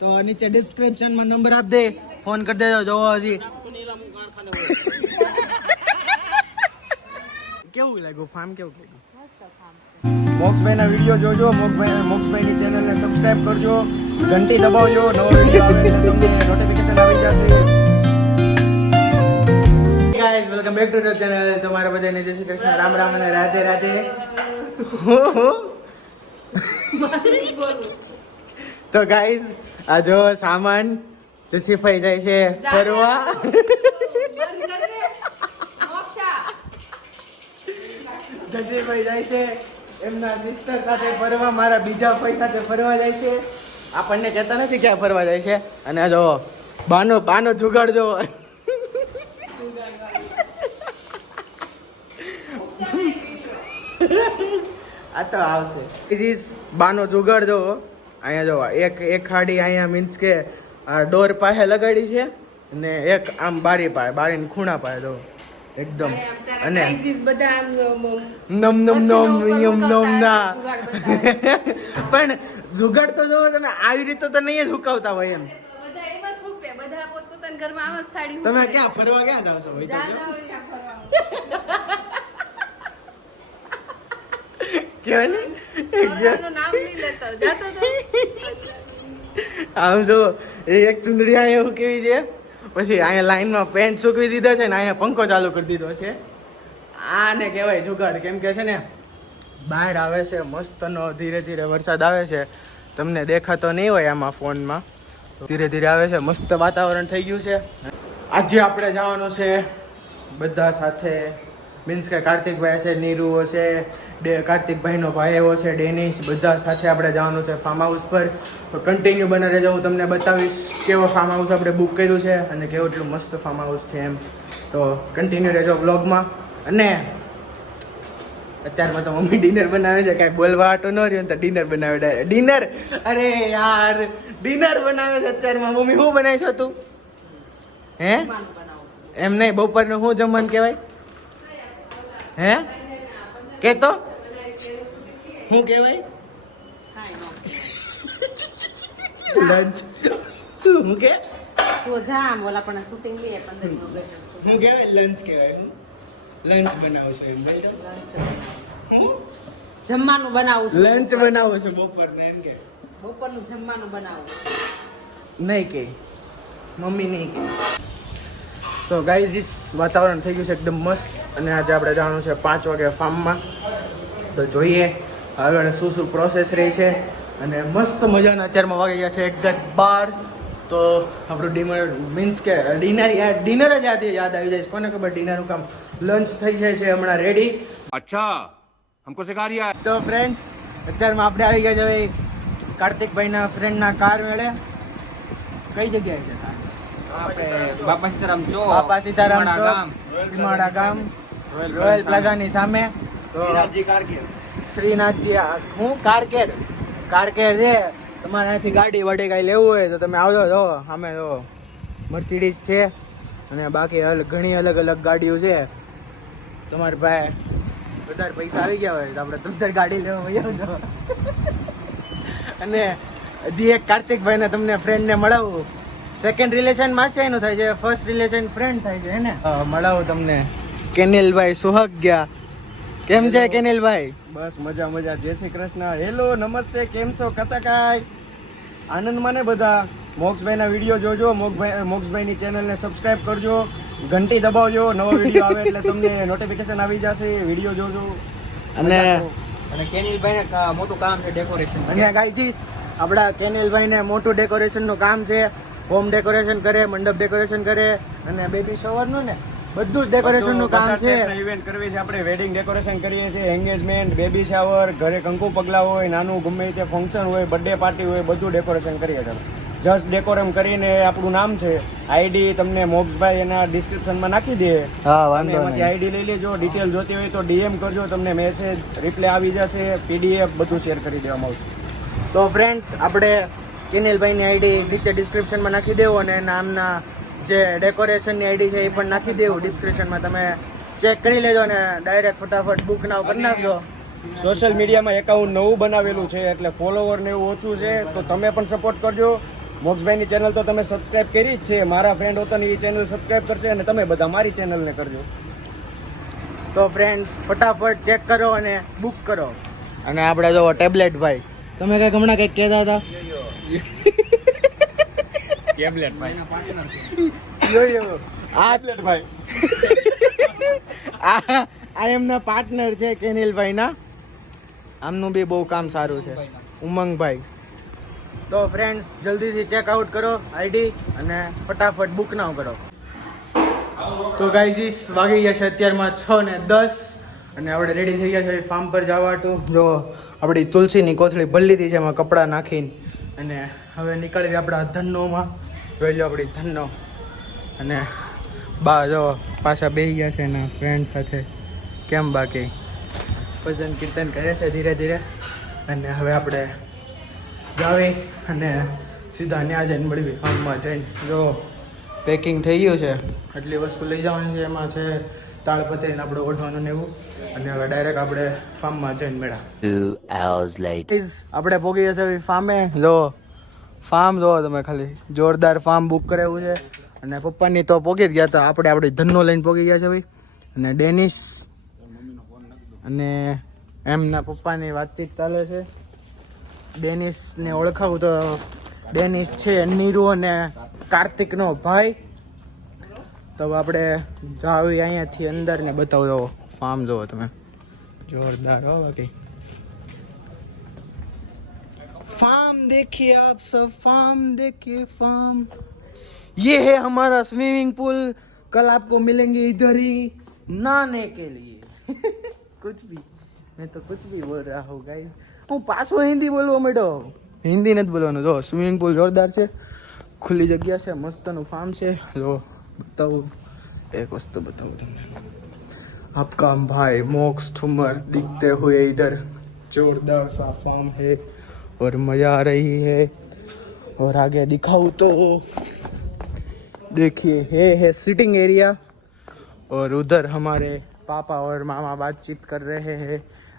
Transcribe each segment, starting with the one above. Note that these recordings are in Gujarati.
તો નીચે ડિસ્ક્રિપ્શનમાં નંબર આપ દે, ફોન કરી દેજો. જોવો હજી કેવું લાગ્યું ફાર્મ, કેવું લાગ્યું? મોક્ષભાઈ ના વિડીયો જોજો, મોક્ષભાઈ ની ચેનલ ને સબસ્ક્રાઇબ કરજો, ઘંટી દબાવજો, નવો વિડીયો આવે એટલે તમને નોટિફિકેશન આવી જશે. Guys welcome back to the channel. તમારા બધાને જય શ્રી કૃષ્ણ, રામ રામ અને રાધે રાધે. તો ગાઈસ આ જો સામાન જસીફાઈ જાય છે ફરવા. જસીફાઈ જાય છે એમના સિસ્ટર સાથે ફરવા, મારા બીજા ભાઈ સાથે ફરવા જાય છે. આપણને કહેતા નથી ક્યાં ફરવા જાય છે. અને જો બાનો જુગાડ જો, આ તો આવશે. બાનો જુગાડ જો અહીંયા જો, એક ખાડી અહીંયા મીન્સ કે ડોર પાસે લગાડી છે અને એક આમ બારી પાસે, બારીની ખૂણા પાસે જો એકદમ. અને નમ નમ નમ નિયમ નમ ના પણ જુગાડ તો જો તમે આવી રીતે તો નહીં જ હુકાવતા હોય એમ. તમે ક્યાં ફરવા ક્યાં જાવ છો ભાઈ? આમ જો એક ચુંદડી અહીંયા કેવી છે, પછી અહીંયા લાઈનમાં પેન્ટ સૂકવી દીધા છે ને અહીંયા પંખો ચાલુ કરી દીધો છે. આને કહેવાય જુગાડ. કેમ કે છે ને બહાર આવે છે મસ્તનો ધીરે ધીરે વરસાદ આવે છે, તમને દેખાતો નહીં હોય આમાં ફોનમાં, ધીરે ધીરે આવે છે, મસ્ત વાતાવરણ થઈ ગયું છે. આજે આપણે જવાનું છે બધા સાથે, મીન્સ કે કાર્તિકભાઈ છે, નીરુઓ છે, કાર્તિકભાઈનો ભાઈ એવો છે ડેનિશ, બધા સાથે આપણે જવાનું છે ફાર્મ હાઉસ પર. તો કન્ટિન્યુ બને રહેજો, હું તમને બતાવીશ કેવો ફાર્મ હાઉસ આપણે બુક કર્યું છે અને કેવું એટલું મસ્ત ફાર્મ હાઉસ છે એમ. તો કન્ટિન્યુ રહેજો બ્લોગમાં. અને અત્યારમાં તો મમ્મી ડિનર બનાવે છે, કાંઈ બોલવા આટો ન રહ્યો તો ડિનર બનાવે ડાયરેક્ટ. ડિનર, અરે યાર ડિનર બનાવે છે અત્યારમાં. મમ્મી શું બનાવી છો તું? હે એમ નહીં, બપોરનું શું જમવાનું કહેવાય? હે કે તો શું કહેવાય? લંચ. શું કે તો જામ ઓલા પણ શૂટિંગ લે 15 શું કહેવાય? લંચ કહેવાય. હું લંચ બનાવું છું એમ બોલ. હું જમવાનું બનાવું છું. લંચ બનાવું છું બપોરનું એમ કે? બપોરનું જમવાનું બનાવું નહીં કે મમ્મી નહીં કે. તો ગાઈઝ વાતાવરણ થઈ ગયું છે એકદમ મસ્ત. અને આજે આપણે જવાનું છે 5 વાગે ફાર્મમાં. તો જોઈએ આગળ શું શું પ્રોસેસ રહી છે. અને મસ્ત મજાના અત્યારમાં વાગી ગયા છે એક્ઝેક્ટ 12. તો આપણું ડિનર મીન્સ કે ડિનર જ યાદ આવી જાય. કોને ખબર ડિનરનું કામ. લંચ થઈ જાય છે હમણાં રેડી. અચ્છા હમકો સિખા રહ્યા હૈ. તો ફ્રેન્ડ્સ અત્યારમાં આપણે આવી ગયા છે કાર્તિકભાઈના ફ્રેન્ડના કાર મેળે. કઈ જગ્યાએ છે કાર? આપણે બાપા સીતારામ ચોક, બાપા સીતારામ ચોક, સીમાડા ગામ, રોયલ પ્લાઝાની સામે. શ્રીનાથજી હું કારકેર છે. તમારે અહીંથી ગાડી વડે કાંઈ લેવું હોય તો તમે આવજો. જો સામે જો મર્સિડીઝ છે અને બાકી ઘણી અલગ અલગ ગાડીઓ છે. તમારી પાસે વધારે પૈસા આવી ગયા હોય તો આપણે તમને ગાડી લેવા વહી આવજો. અને હજી એક કાર્તિકભાઈને તમને ફ્રેન્ડને મળાવું. સેકન્ડ રિલેશન માસ્યાઈનું થાય છે, ફર્સ્ટ રિલેશન ફ્રેન્ડ થાય છે ને. મળાવું તમને કેનિલભાઈ સુહાગ્યા. કેમ છે કેનિલભાઈ? બસ મજા મજા. જય શ્રી કૃષ્ણ. હેલો નમસ્તે, કેમ છો? કસાકાય આનંદમાં ને બધા. મોક્ષભાઈ ના વિડીયો જોજો, મોક્ષભાઈ ની ચેનલ ને સબસ્ક્રાઇબ કરજો, ઘંટી દબાવજો, નવો વિડીયો આવે એટલે તમને નોટિફિકેશન આવી જશે. વિડીયો જોજો. અને કેનિલભાઈ ને મોટું કામ છે ડેકોરેશન. અને ગાઈજીસ આપણા કેનિલભાઈને મોટું ડેકોરેશનનું કામ છે. હોમ ડેકોરેશન કરે, મંડપ ડેકોરેશન કરે અને બેબી શોવરનું ને બધું જ ડેકોરેશનનું કામ છે. ઇવેન્ટ કરવી છે આપણે, વેડિંગ ડેકોરેશન કરીએ છીએ, એન્ગેજમેન્ટ, બેબી શાવર, ઘરે કંકુ પગલા હોય, નાનું ગમે તે ફંક્શન હોય, બર્થડે પાર્ટી હોય, બધું ડેકોરેશન કરીએ છીએ. જસ્ટ ડેકોરેમ કરીને આપણું નામ છે. આઈડી તમને મોક્ષભાઈ એના ડિસ્ક્રિપ્શનમાં નાખી દે. હા વાંધો એમાંથી આઈડી લઈ લેજો. ડિટેલ જોતી હોય તો ડીએમ કરજો, તમને મેસેજ રિપ્લાય આવી જશે. પીડીએફ બધું શેર કરી દેવામાં આવશે. તો ફ્રેન્ડ્સ આપણે કેનિલભાઈની આઈડી નીચે ડિસ્ક્રિપ્શનમાં નાખી દેવો અને નામના જે ડેકોરેશનની આઈડી છે એ પણ નાખી દેવું ડિસ્ક્રિપ્શનમાં. તમે ચેક કરી લેજો અને ડાયરેક્ટ ફટાફટ બુક નાવ કરી નાખજો. સોશિયલ મીડિયામાં એકાઉન્ટ નવું બનાવેલું છે એટલે ફોલોવર ને એવું ઓછું છે, તો તમે પણ સપોર્ટ કરજો. મોક્ષભાઈની ચેનલ તો તમે સબસ્ક્રાઇબ કરી જ છે, મારા ફ્રેન્ડ હોતો ને એ ચેનલ સબસ્ક્રાઇબ કરશે અને તમે બધા મારી ચેનલને કરજો. તો ફ્રેન્ડ્સ ફટાફટ ચેક કરો અને બુક કરો. અને આપણે જો ટેબ્લેટ ભાઈ, તમે કંઈક હમણાં કંઈક કહેતા હતા. ટેબ્લેટ ભાઈ આ ભાઈ આ એમના પાર્ટનર છે કેનિલભાઈના. આમનું બી બહુ કામ સારું છે, ઉમંગભાઈ. તો ફ્રેન્ડ્સ જલ્દીથી ચેકઆઉટ કરો આઈડી અને ફટાફટ બુક નાવ કરો. તો ગાઈઝીસ વાગી ગયા છે અત્યારમાં 6:10 અને આપણે રેડી થઈ ગયા છે ફાર્મ પર જવા તો. જો આપણી તુલસીની કોથળી ભરી લીધી છે એમાં કપડાં નાખીને, અને હવે નીકળવી આપણા ધન્નોમાં. જોઈ લો આપણી ધન્નો. અને બા જો પાછા બેસી ગયા છે એના ફ્રેન્ડ સાથે. કેમ બાકી ભજન કીર્તન કરે છે ધીરે ધીરે. અને હવે આપણે જાવી અને સીધા ત્યાં જઈને મળવી ફાર્મમાં જઈને. જો પેકિંગ થઈ ગયું છે, આટલી વસ્તુ લઈ જવાની છે. એમાં છે તાળપત્રીને આપણે ઓઢવાનું ને એવું. અને હવે ડાયરેક્ટ આપણે ફાર્મમાં જઈને મેળા. 2 hours later. આપણે પહોંચી જશે ફાર્મે. જો ફાર્મ જોવો તમે ખાલી, જોરદાર ફાર્મ બુક કરાવ્યું છે. અને પપ્પાની તો પહોંચી જ ગયા હતા, આપણે ધનનો લઈને પહોંચી ગયા છે ભાઈ. અને ડેનિસ અને એમના પપ્પાની વાતચીત ચાલે છે. ડેનિસને ઓળખાવું તો ડેનિસ છે નીરુ અને કાર્તિકનો ભાઈ. તો આપણે જાવી અહીંયાથી અંદર ને બતાવો. ફાર્મ જોવો તમે, જોરદાર હો બાકી. फार्म देखिए आप सब, फार्म देखिए फार्म. ये है हमारा स्विमिंग पूल. कल आपको मिलेंगे इधर ही नहाने के लिए. कुछ भी, मैं तो कुछ भी बोल रहा हूँ गाइस. હું પાછો હિન્દી બોલવા માંડ્યો. હિન્દી નથી બોલવાનું. જો સ્વિમિંગ પૂલ જોરદાર છે, ખુલ્લી જગ્યા છે, મસ્તનું ફાર્મ છે. જો બતાવું એક વસ્તુ બતાવું તમને. आपका भाई मोक्ष थुमर दिखते हुए इधर. जोरदार सा फार्म है और मजा आ रही है. और आगे दिखाऊं तो देखिए है सिटिंग एरिया. और उधर हमारे पापा और मामा बातचीत कर रहे हैं.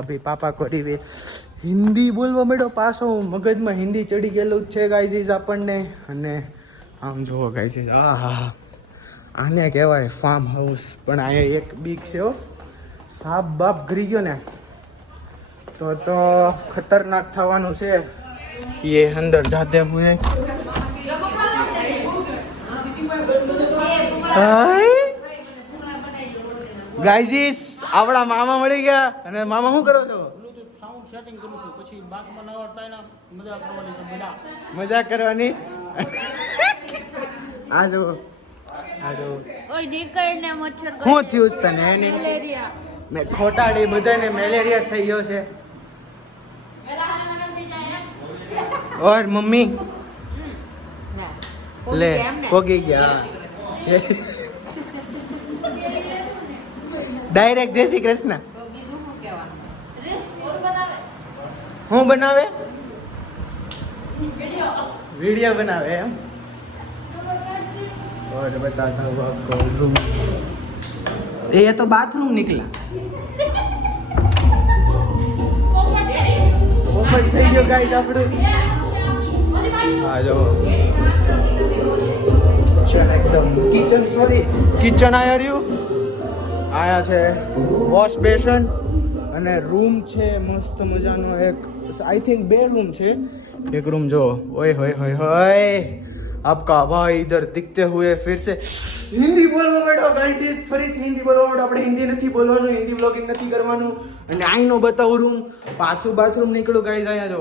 अभी पापा को भी હિન્દી બોલવા માંડ્યો પાછો. મગજમાં હિન્દી ચડી ગયેલું જ છે ગાઈઝીસ આપણને. અને આમ જોવો ગાઈઝીસ, આહા આને કહેવાય ફાર્મ હાઉસ. પણ અહીંયા એક બીક છે હો, સાપ બાપ ગરી ગયો ને તો ખતરનાક થવાનું છે. ये अंदर जाते हुए ગાઈઝીસ આપણા મામા મળી ગયા. અને મામા શું કરો છો? મજા કરવાની. આ જો શું થયું તને? મેં ખોટાડી બધાને મેલેરિયા થઈ ગયો છે. और मम्मी ले પોગી ગયા. ડાયરેક્ટ જય શ્રી કૃષ્ણ. હું બનાવે? वीडियो बनावे हम. और बताता हूँ आपको रूम. ये तो बाथरूम निकला. ઓપન થઈ ગયો ગાઈસ આપણું. આ જો કિચન, એકદમ કિચન, સોરી કિચન આયા રહ્યું. આયા છે વોશ બેસન અને રૂમ છે મસ્ત મજાનો. એક આઈ થિંક 2 રૂમ છે. एक रूम जो ओए होए होए होए आपका भाई इधर दिखते हुए फिर से हिंदी बोलवा માંડ્યો ગાઈસ. ફરીથી હિન્દી બોલવા માંડ્યો. આપણે હિન્દી નથી બોલવાનું, હિન્દી બ્લોગિંગ નથી કરવાનું. અને આઈનો બતાવું રૂમ. પાછું બાથરૂમ નીકળ્યું ગાઈસ. અહીંયા જો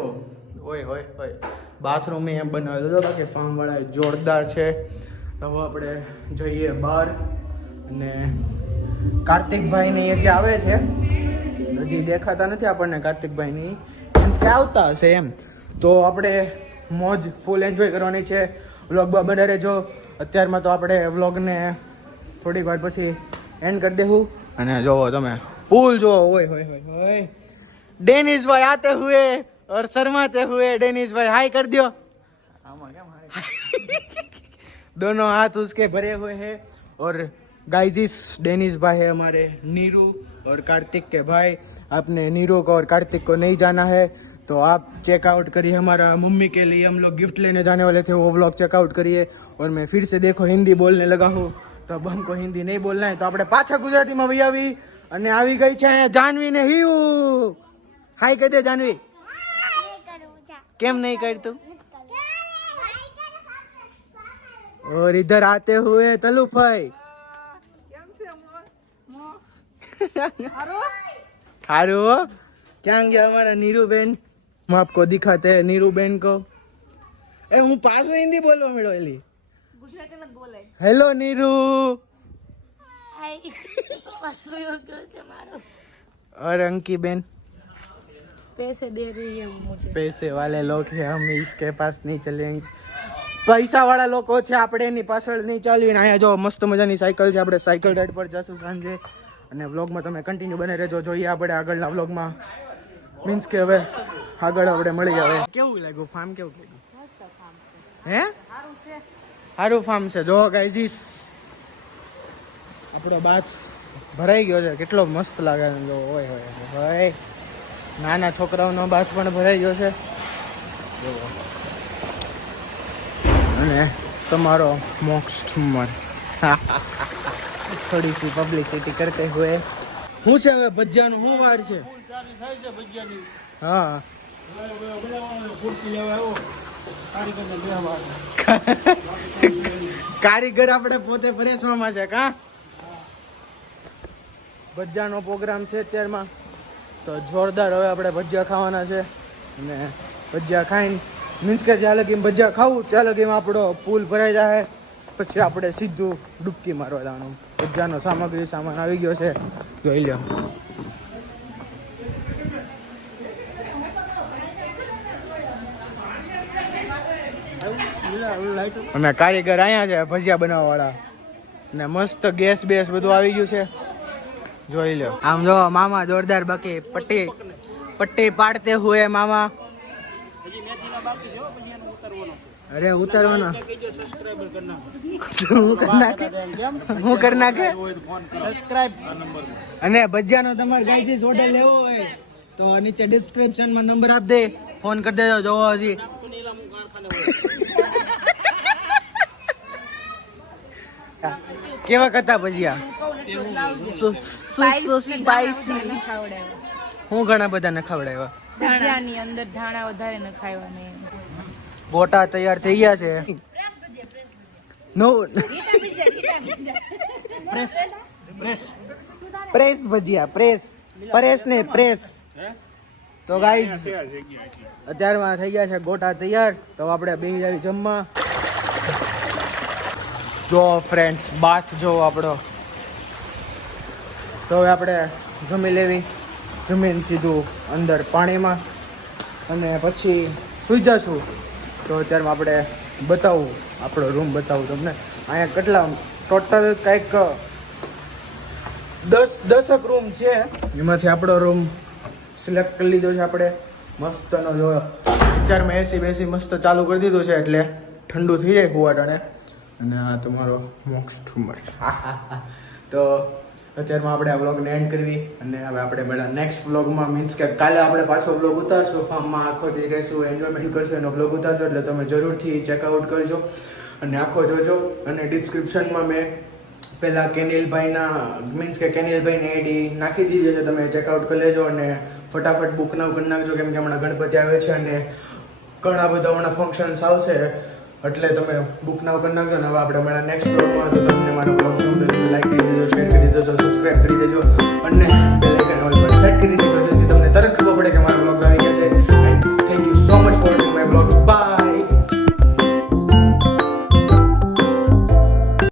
ઓય હોય હોય બાથરૂમ એમ બનાવેલું જો. બાકી ફાર્મ વાળા જોરદાર છે. તો આપણે જઈએ બહાર. અને કાર્તિકભાઈ ને અહીંયાથી આવે છે, હજી દેખાતા નથી આપણને કાર્તિકભાઈની. મીન્સ કે આવતા હશે એમ. તો આપણે મોજ ફૂલ એન્જોય કરવાની છે. વ્લોગમાં બને રહેજો. અત્યારમાં તો આપણે વ્લોગને થોડીક વાર પછી એન્ડ કરી દેવું. અને જોવો તમે પુલ જોવો. ઓય હોય હોય હોય डेनिस भाई आते हुए और शर्माते हुए. डेनिस भाई हाय कर दियो. दोनों हाथ उसके भरे हुए हैं. और गाइस डेनिस भाई है हमारे नीरू और कार्तिक के भाई. आपने नीरू को और कार्तिक को नहीं जाना है तो आप चेकआउट करिए हमारा मम्मी के लिए हम लोग गिफ्ट लेने जाने वाले थे वो व्लॉग चेकआउट करिए और मैं फिर से देखो हिंदी बोलने लगा हूँ तो अब हमको हिंदी नहीं बोलना है तो આપણે પાછા ગુજરાતીમાં વહી આવી અને આવી ગઈ છે અહીંયા જાનવી ને હિયુ હાય કહી દે જાનવી કેમ નહીં કરતું और इधर आते हुए तलू भाई हारो क्या गया हमारा नीरू बेन हम आपको दिखाते हैं नीरू बेन को ए હું પાછો હિન્દી બોલવા મળ્યો એલી ગુજરાતી મત બોલે હેલો નીरू હાય પાછો યો ગયો છે મારો और अंकी बेन पैसे दे रही है मुझे पैसे वाले लोग हैं हम इसके पास नहीं चलेंगे પૈસા વાળા લોકો છે આપણે એની પાછળ નહીં ચાલવી ને અહીંયા જો મસ્ત મજાની સાયકલ છે આપણે સાયકલ રાઈડ પર જશું સાંજે અને વ્લોગમાં તમે કન્ટિન્યુ બને રહેજો જોઈએ આપણે આગળના વ્લોગમાં મીન્સ કે હવે આગળ આપણે મળી આવે કેવું લાગ્યું ફાર્મ કેવું લાગ્યું હે સારું ફાર્મ છે જો ગાઈઝ આપણો બાથ ભરાઈ ગયો છે કેટલો મસ્ત લાગે છે જો હોય હોય હોય નાના છોકરાઓનો બાથ પણ ભરાઈ ગયો છે જો અને તમારો મોક્ષ ઠુમ્મર થોડી સી પબ્લિસિટી કરતે હુએ શું છે હવે ભજીયાનું શું વાર છે હા કારીગર આપણે પોતે પરેશમાં છે કા ભજીયાનો પ્રોગ્રામ છે અત્યારમાં તો જોરદાર હવે આપણે ભજીયા ખાવાના છે અને ભજીયા ખાઈને મીન્સ કે જ્યાં લગી ભજીયા ખાવું ત્યાં લગી આપણો પુલ ભરાઈ જાય પછી આપણે સીધું ડૂબકી મારવા જવાનું ભજીયાનો સામાન આવી ગયો છે જોઈ લો અને કારીગર અહીંયા છે ભજીયા બનાવવા વાળા ને મસ્ત ગેસ બેસ બધું આવી ગયું છે જોઈ લો આમ જો મામા જોરદાર બાકી પટ્ટી પાડતે હુએ મામા અરે ઉતારવાનો હું કરી નાખે સબસ્ક્રાઇબ અને ભજીયાનો તમારે ગાઈજીસ ઓર્ડર લેવો હોય તો નીચે ડિસ્ક્રિપ્શનમાં નંબર આપ દે ફોન કરી દેજો જોવો હજી કેવા કરતા ભજીયા સ્પાઈસી હું ઘણા બધા ને ખવડાવ્યા ભજીયાની અંદર ધાણા વધારે નખાવ્યા ને ગોટા તૈયાર થઈ ગયા છે નો પ્રેસ ભજીયા પરેશ ને પ્રેસ તો ગાઈઝ અત્યારમાં થઈ ગયા છે ગોટા તૈયાર તો આપણે બેસી જાવી જમવા જો ફ્રેન્ડ્સ બાથ જો આપણો તો હવે આપણે જમી લેવી જમીન સીધું અંદર પાણીમાં અને પછી સુઈ જશું તો અત્યારમાં આપણે બતાવું આપણો રૂમ બતાવું તમને અહીંયા કેટલા ટોટલ કંઈક 10 રૂમ છે એમાંથી આપણો રૂમ સિલેક્ટ કરી લીધો છે આપણે મસ્તનો જો અત્યારમાં એસી બેસી મસ્ત ચાલુ કરી દીધું છે એટલે ઠંડુ થઈ જાય હુવાટાને અને આ તમારો મોક્ષ ઠુમર તો અત્યારમાં આપણે આ વ્લોગને એન્ડ કરવી અને હવે આપણે મળ્યા નેક્સ્ટ વ્લોગમાં મીન્સ કે કાલે આપણે પાછો વ્લોગ ઉતારશું ફાર્મમાં આખો દી રહેશું એન્જોયમેન્ટ કરશું એનો વ્લોગ ઉતારશો એટલે તમે જરૂરથી ચેકઆઉટ કરજો અને આખો જોજો અને ડિસ્ક્રિપ્શનમાં મેં પહેલાં કેનિલભાઈના મીન્સ કે કેનિલભાઈની આઈડી નાખી દીધી છે તમે ચેકઆઉટ કરી લેજો અને ફટાફટ બુક નાવ કરી નાખજો કેમ કે હમણાં ગણપતિ આવે છે અને ઘણા બધા હમણાં ફંક્શન્સ આવશે એટલે તમે બુક નાવ કરી નાખજો ને હવે આપણે મળ્યા નેક્સ્ટ બ્લોગમાં તો તમને મારો બ્લોગ ગમે તો લાઈક કરી દેજો શેર કરી દેજો સબસ્ક્રાઈબ કરી દેજો અને બેલ આઇકન ઓલ પર સેટ કરી દેજો